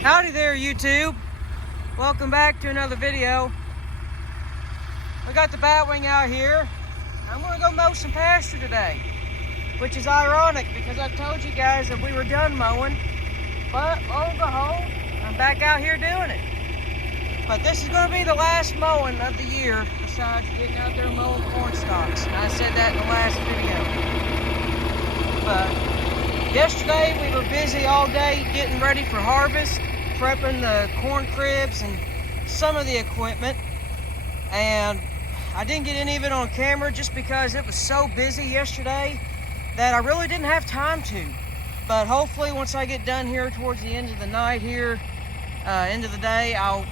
Howdy there, YouTube. Welcome back to another video. We got the batwing out here. I'm gonna go mow some pasture today, which is ironic because I told you guys that we were done mowing, but lo and behold, I'm back out here doing it. But this is gonna be the last mowing of the year besides getting out there mowing corn stalks. And I said that in the last video. But yesterday we were busy all day getting ready for harvest, prepping the corn cribs and some of the equipment. And I didn't get any of it on camera just because it was so busy yesterday that I really didn't have time to. But hopefully once I get done here towards the end of the night here, end of the day, I'll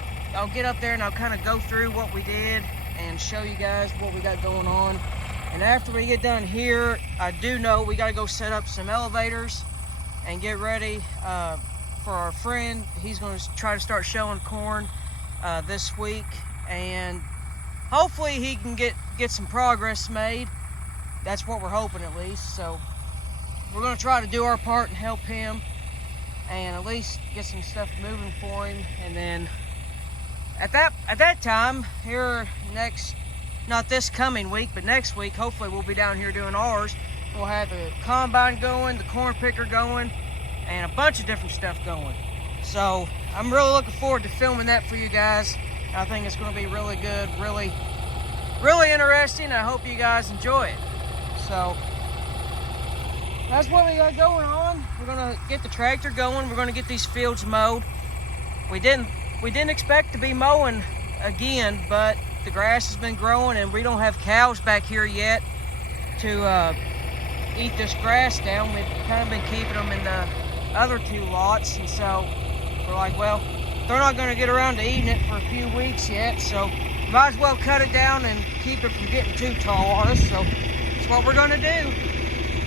get up there and I'll kind of go through what we did and show you guys what we got going on. And after we get done here, I do know we got to go set up some elevators and get ready for our friend. He's going to try to start showing corn this week, and hopefully he can get some progress made. That's what we're hoping, at least. So we're going to try to do our part and help him and at least get some stuff moving for him. And then at that time here, not this coming week, but next week, hopefully we'll be down here doing ours. We'll have the combine going, the corn picker going, and a bunch of different stuff going. So I'm really looking forward to filming that for you guys. I think it's going to be really good, really interesting. I hope you guys enjoy it. So that's what we got going on. We're going to get the tractor going. We're going to get these fields mowed. We didn't expect to be mowing again, but the grass has been growing and we don't have cows back here yet to eat this grass down. We've kind of been keeping them in the other two lots, and so we're like, well, they're not going to get around to eating it for a few weeks yet, so might as well cut it down and keep it from getting too tall on us. So that's what we're going to do.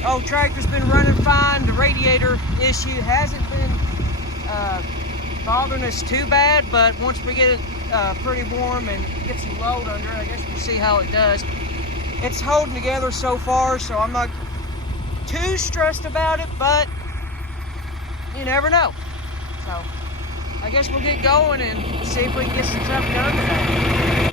Oh, tractor's been running fine. The radiator issue hasn't been bothering us too bad, but once we get it pretty warm and get some load under it, I guess we'll see how it does. It's holding together so far, so I'm not too stressed about it, but you never know. So I guess we'll get going and see if we can get some stuff done today.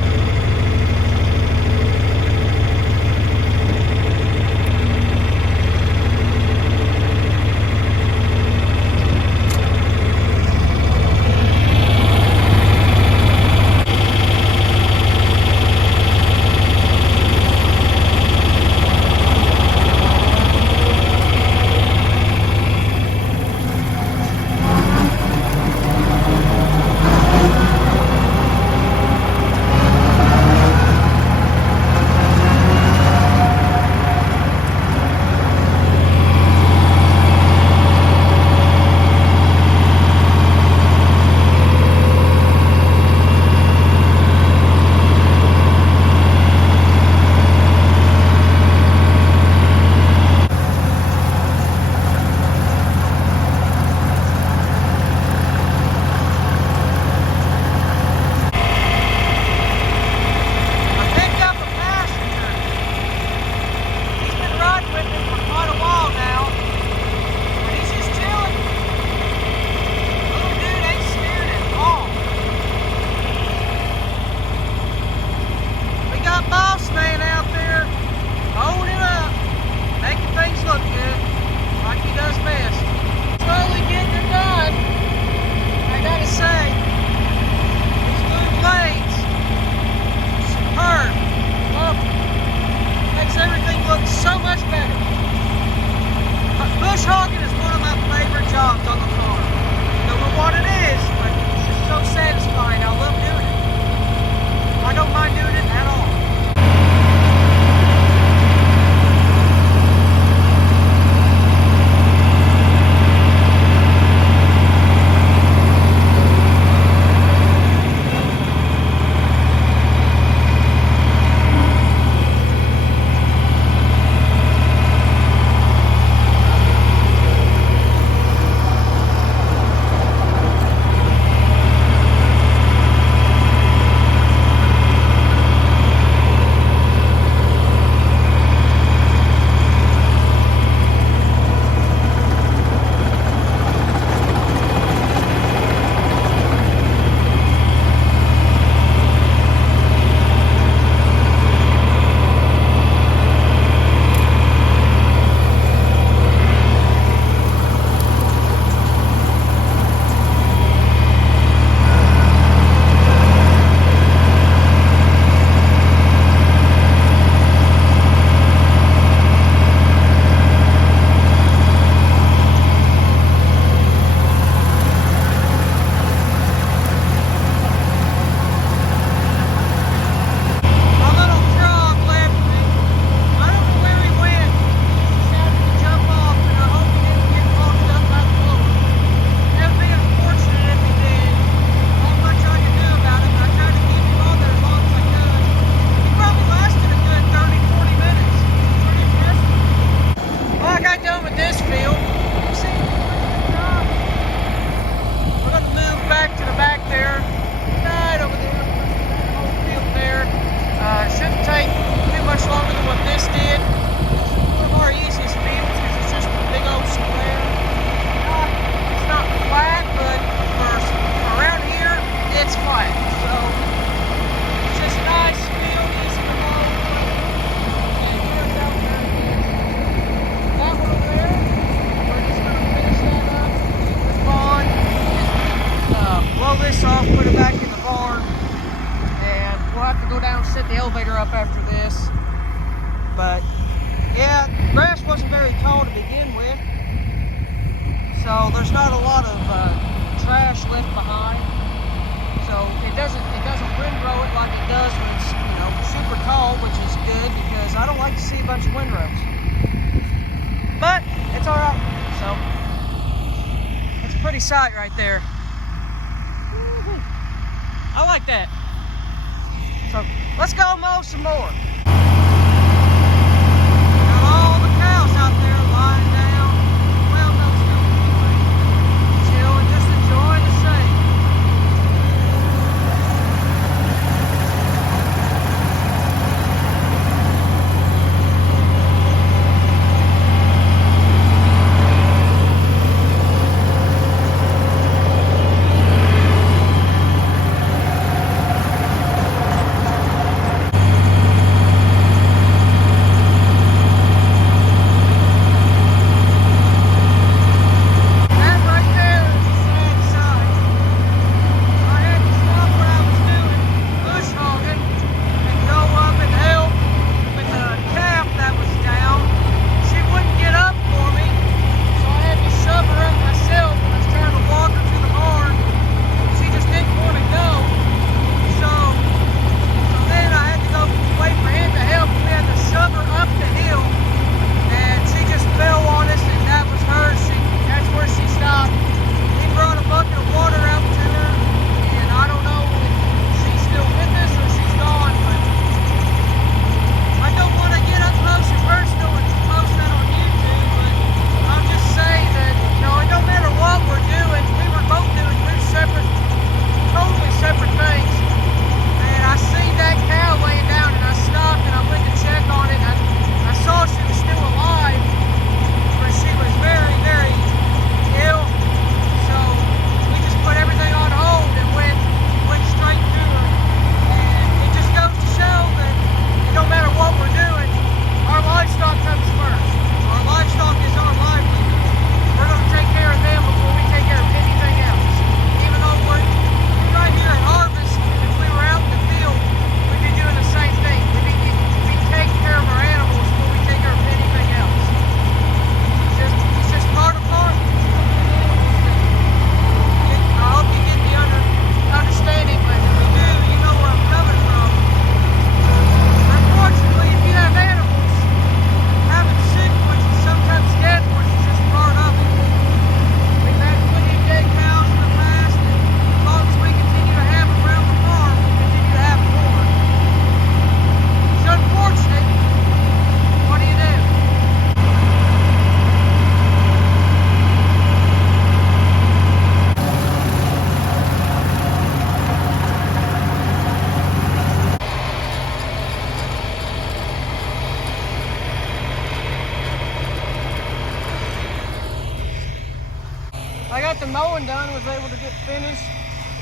get the elevator up after this. But yeah, grass wasn't very tall to begin with, so there's not a lot of trash left behind. So it doesn't windrow it like it does when it's, you know, super tall, which is good because I don't like to see a bunch of windrows. But it's all right. So it's a pretty sight right there. Woo-hoo. I like that. So let's go mow some more. Got all the cows out there lying down. Well, most of them anyway. Chilling, just enjoying the shade. I got the mowing done, was able to get finished,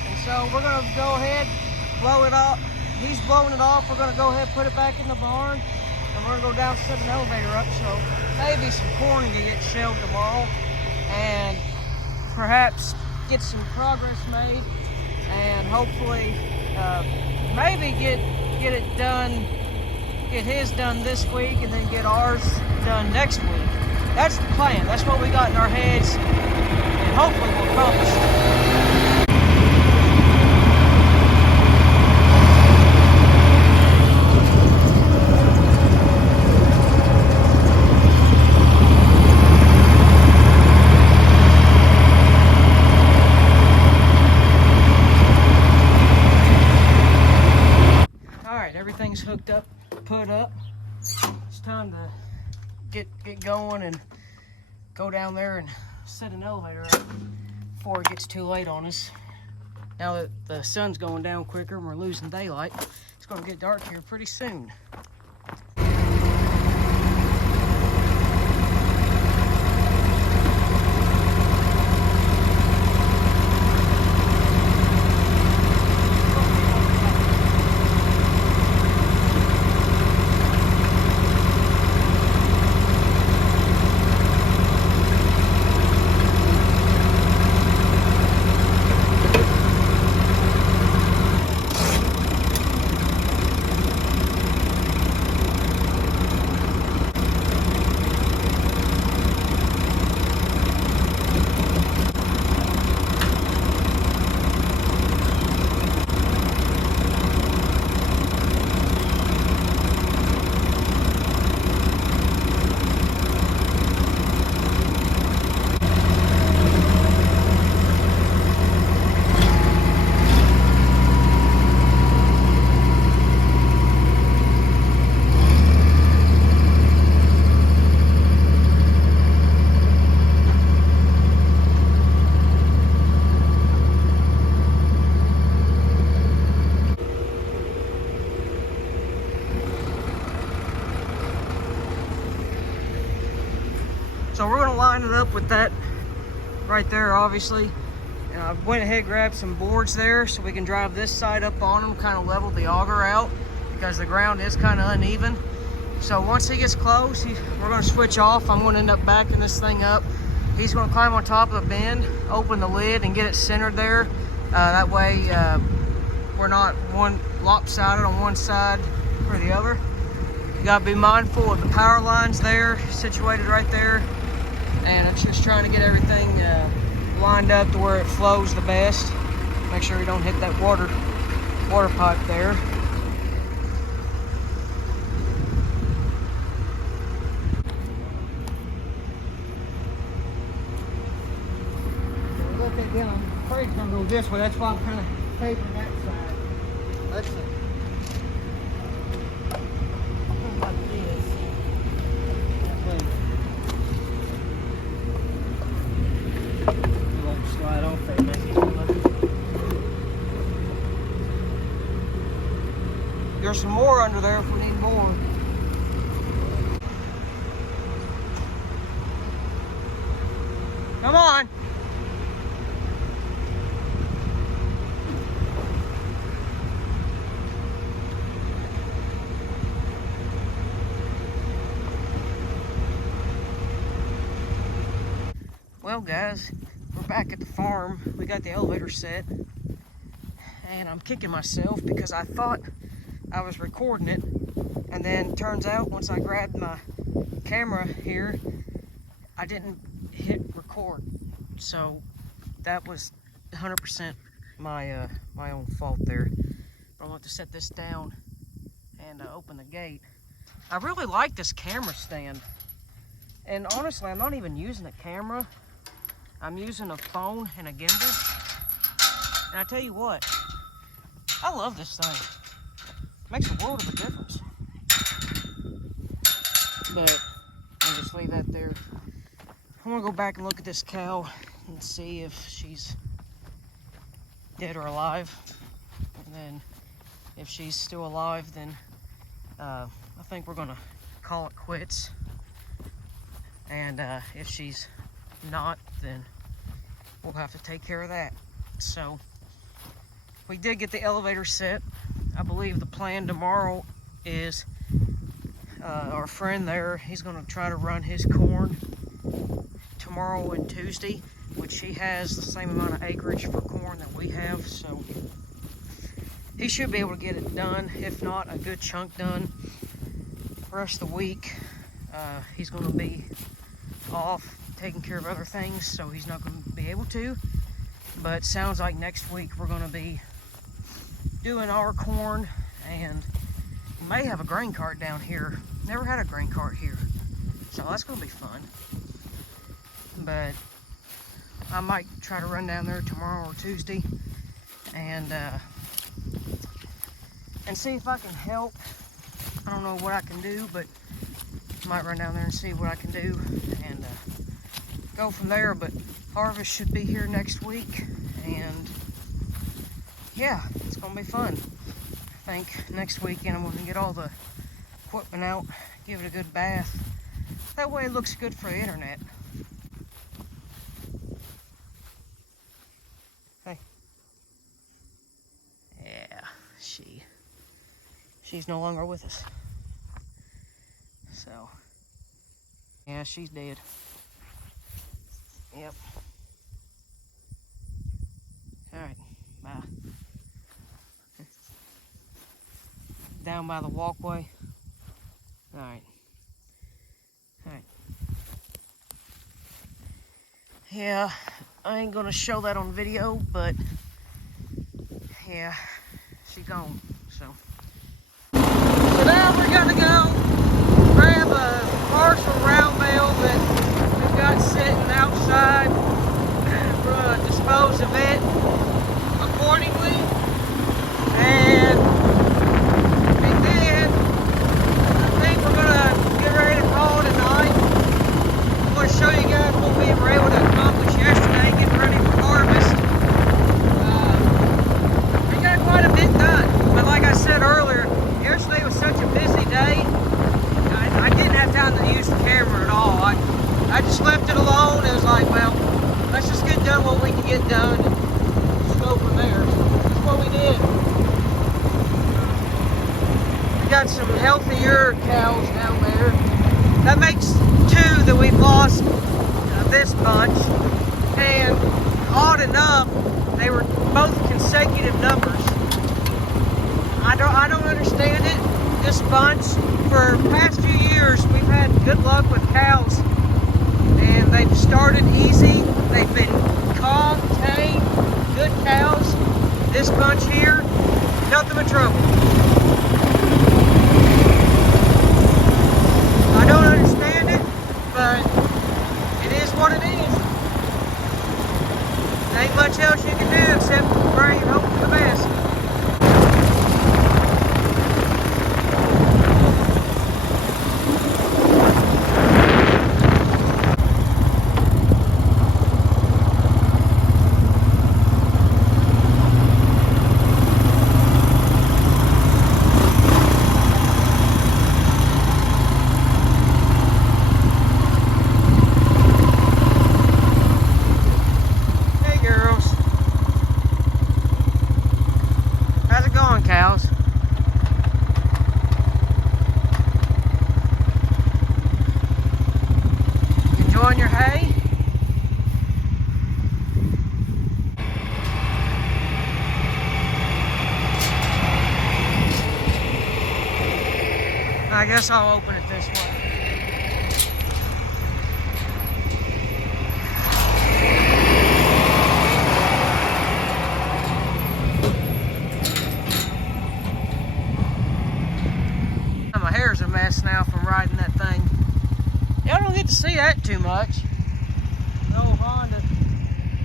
and so we're gonna go ahead, blow it off. He's blowing it off. We're gonna go ahead, put it back in the barn, and we're gonna go down, set an elevator up, so maybe some corn can get shelled tomorrow, and perhaps get some progress made, and hopefully maybe get it done, get his done this week, and then get ours done next week. That's the plan. That's what we got in our heads, and hopefully we'll accomplish it. All right, everything's hooked up, put up. It's time to get going and go down there and set an elevator up before it gets too late on us. Now that the sun's going down quicker and we're losing daylight, it's going to get dark here pretty soon. with that right there, obviously. And I went ahead and grabbed some boards there so we can drive this side up on them, kind of level the auger out because the ground is kind of uneven. So once he gets close, we're going to switch off. I'm going to end up backing this thing up. He's going to climb on top of the bend, open the lid, and get it centered there. That way we're not one lopsided on one side or the other. You got to be mindful of the power lines there, situated right there. And I'm just trying to get everything lined up to where it flows the best. Make sure you don't hit that water pipe there. I'm afraid it's going to go this way. That's why I'm kind of favoring that side. Let's see. Like this. That way. It won't slide off there, maybe. There's some more under there if we need more. Come on. Well guys, we're back at the farm. We got the elevator set and I'm kicking myself because I thought I was recording it, and then turns out once I grabbed my camera here, I didn't hit record. So that was 100% my own fault there. But I want to set this down and open the gate. I really like this camera stand. And honestly, I'm not even using a camera. I'm using a phone and a gimbal. And I tell you what, I love this thing. It makes a world of a difference. But I'll just leave that there. I'm gonna go back and look at this cow and see if she's dead or alive. And then if she's still alive, then I think we're gonna call it quits. And if she's not, then we'll have to take care of that. So we did get the elevator set. I believe the plan tomorrow is our friend there, he's going to try to run his corn tomorrow and Tuesday, which he has the same amount of acreage for corn that we have, so he should be able to get it done, if not a good chunk done. The rest of the week he's going to be off taking care of other things, so he's not going to be able to. But sounds like next week we're going to be doing our corn, and we may have a grain cart down here. Never had a grain cart here, so that's going to be fun. But I might try to run down there tomorrow or Tuesday and see if I can help. I don't know what I can do, but I might run down there and see what I can do and go from there. But harvest should be here next week, and yeah, it's gonna be fun. I think next weekend I'm gonna get all the equipment out, give it a good bath. That way it looks good for the internet. Hey. Yeah, she's no longer with us. So, yeah, she's dead. Yep. Alright, bye. Down by the walkway. Alright. Alright. Yeah, I ain't gonna show that on video, but yeah, she's gone, so. So now we're gonna go grab a partial round bale that we've got sitting outside. We're gonna dispose of it accordingly, and then I think we're gonna get ready to call it a night. I'm gonna show you guys what we were able to accomplish yesterday, getting ready for harvest. We got quite a bit done, but like I said earlier, yesterday was such a busy day. I didn't have time to use the camera at all. I just left it alone. It was like got some healthier cows down there. That makes 2 that we've lost this bunch. And odd enough, they were both consecutive numbers. I don't understand it. This bunch, for the past few years, we've had good luck with cows. And they've started easy. They've been calm, tame, good cows. This bunch here, nothing but trouble. I don't understand it, but it is what it is. There ain't much else you can do except pray and hope for the best. Cows. Enjoying your hay? I guess I'll open it this way. My hair's a mess now from riding that thing. Y'all don't get to see that too much. The old Honda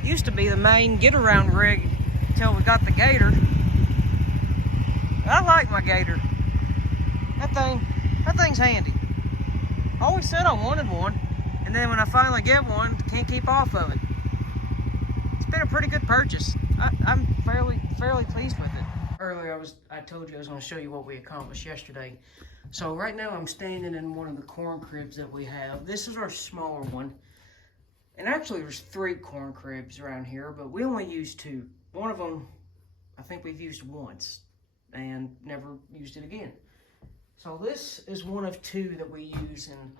used to be the main get-around rig until we got the Gator. I like my Gator. That thing's handy. I always said I wanted one, and then when I finally get one, can't keep off of it. It's been a pretty good purchase. I'm fairly pleased with it. Earlier, I told you I was going to show you what we accomplished yesterday. So right now I'm standing in one of the corn cribs that we have. This is our smaller one. And actually there's 3 corn cribs around here, but we only used 2. One of them, I think we've used once and never used it again. So this is one of 2 that we use, and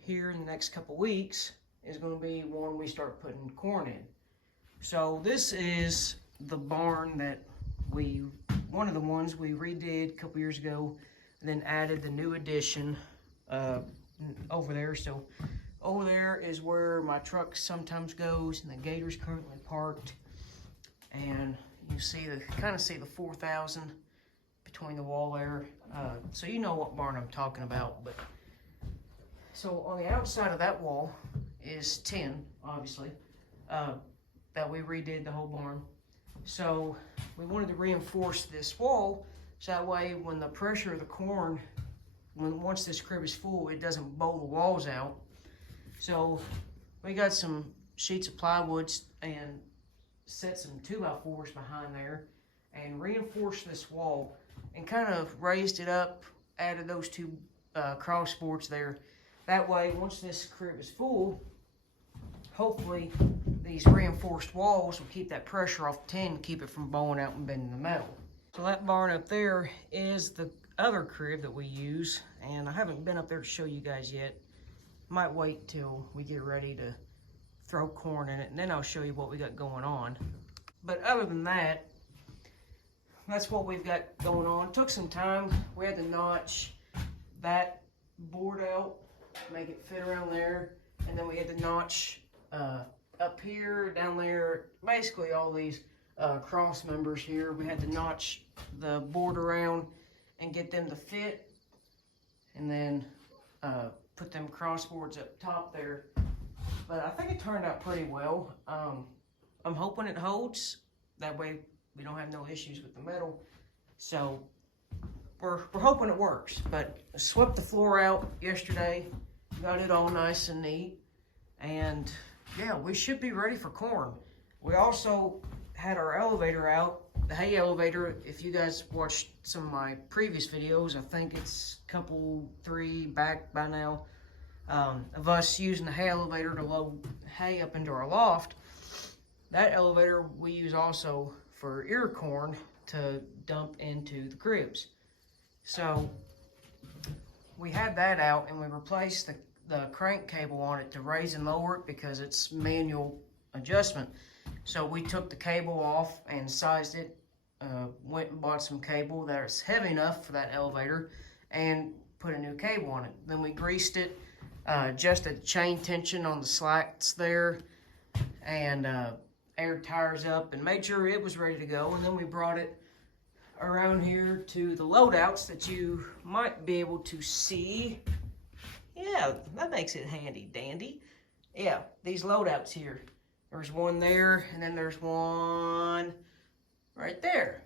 here in the next couple weeks is going to be one we start putting corn in. So this is the barn that one of the ones we redid a couple years ago, and then added the new addition over there. So over there is where my truck sometimes goes, and the Gator's currently parked. And you see kind of see the 4,000 between the wall there. So you know what barn I'm talking about. But so on the outside of that wall is 10, obviously, that we redid the whole barn. So we wanted to reinforce this wall, so that way when the pressure of the corn, once this crib is full, it doesn't bow the walls out. So we got some sheets of plywood and set some 2x4s behind there and reinforced this wall and kind of raised it up, added those 2 cross boards there. That way, once this crib is full, hopefully these reinforced walls will keep that pressure off the tin, keep it from bowing out and bending the metal. So that barn up there is the other crib that we use, and I haven't been up there to show you guys yet. Might wait till we get ready to throw corn in it, and then I'll show you what we got going on. But other than that, that's what we've got going on. Took some time. We had to notch that board out, make it fit around there, and then we had to notch up here, down there, basically all these cross members here. We had to notch the board around and get them to fit, and then put them cross boards up top there. But I think it turned out pretty well. I'm hoping it holds. That way we don't have no issues with the metal. So we're hoping it works. But I swept the floor out yesterday, got it all nice and neat, and yeah, we should be ready for corn. We also had our elevator out, the hay elevator. If you guys watched some of my previous videos, I think it's couple 3 back by now, of us using the hay elevator to load hay up into our loft. That elevator we use also for ear corn to dump into the cribs. So we had that out, and we replaced the crank cable on it to raise and lower it because it's manual adjustment. So we took the cable off and sized it, went and bought some cable that is heavy enough for that elevator, and put a new cable on it. Then we greased it, adjusted chain tension on the slats there, and aired tires up and made sure it was ready to go. And then we brought it around here to the loadouts that you might be able to see. Yeah, that makes it handy dandy. Yeah, these loadouts here. There's one there, and then there's one right there.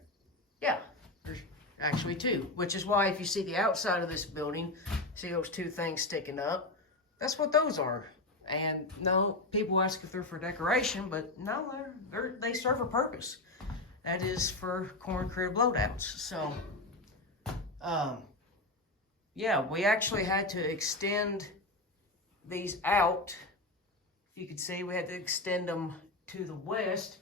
Yeah, there's actually two, which is why if you see the outside of this building, see those two things sticking up, that's what those are. And no, people ask if they're for decoration, but no, they serve a purpose. That is for corn crib loadouts. So, yeah, we actually had to extend these out. If you could see, we had to extend them to the west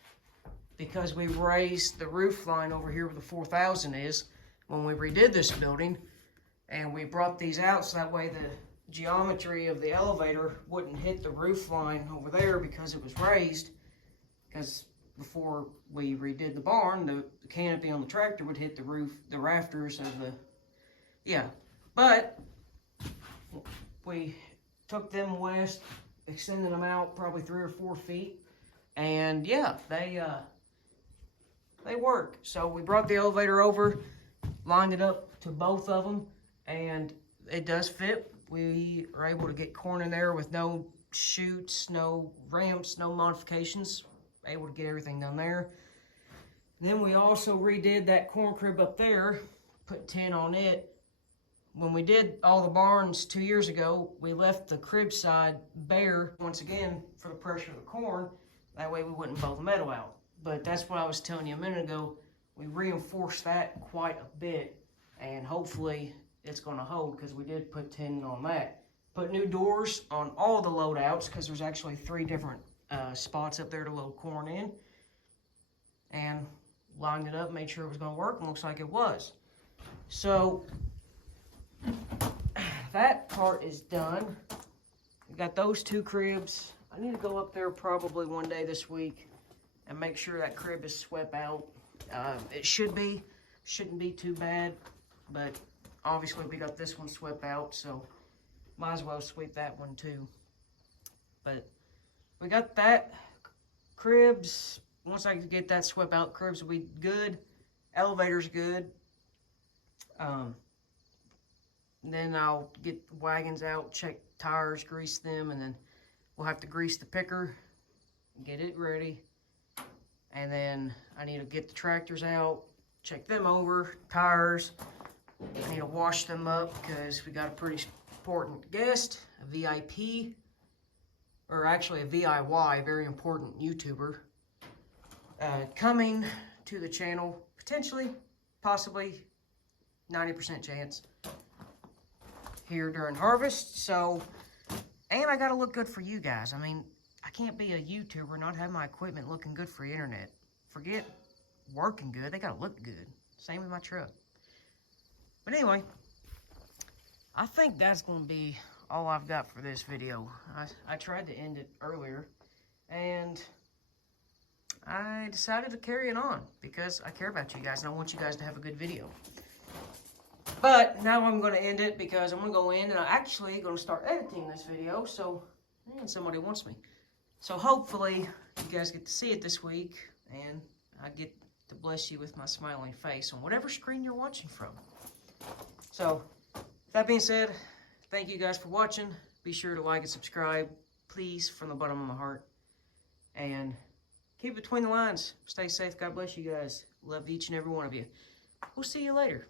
because we raised the roof line over here where the 4000 is when we redid this building. And we brought these out so that way the geometry of the elevator wouldn't hit the roof line over there because it was raised. Because before we redid the barn, the canopy on the tractor would hit the roof, the rafters of the, yeah. But we took them west, extended them out probably 3 or 4 feet, and yeah, they work. So we brought the elevator over, lined it up to both of them, and it does fit. We are able to get corn in there with no chutes, no ramps, no modifications. Able to get everything done there. Then we also redid that corn crib up there, put tin on it. When we did all the barns 2 years ago, we left the crib side bare once again for the pressure of the corn. That way we wouldn't blow the metal out. But that's what I was telling you a minute ago. We reinforced that quite a bit, and hopefully it's going to hold because we did put tin on that. Put new doors on all the loadouts because there's actually 3 different spots up there to load corn in, and lined it up, made sure it was going to work, and looks like it was. So that part is done. We got those 2 cribs. I need to go up there probably one day this week and make sure that crib is swept out. It shouldn't be too bad, but obviously we got this one swept out, so might as well sweep that one too. But we got that. Cribs, once I get that swept out, cribs will be good. Elevator's good. Then I'll get the wagons out, check tires, grease them, and then we'll have to grease the picker, get it ready. And then I need to get the tractors out, check them over, tires. I need to wash them up because we got a pretty important guest, a VIP. Or actually a VIY, very important YouTuber, coming to the channel, potentially, possibly, 90% chance, here during harvest. So, and I gotta look good for you guys. I mean, I can't be a YouTuber, not have my equipment looking good for the internet. Forget working good, they gotta look good. Same with my truck. But anyway, I think that's gonna be all I've got for this video. I tried to end it earlier, and I decided to carry it on because I care about you guys and I want you guys to have a good video. But now I'm going to end it because I'm going to go in and I'm actually going to start editing this video, so somebody wants me. So hopefully you guys get to see it this week, and I get to bless you with my smiling face on whatever screen you're watching from. So, with that being said, thank you guys for watching. Be sure to like and subscribe, please, from the bottom of my heart. And keep between the lines. Stay safe. God bless you guys. Love each and every one of you. We'll see you later.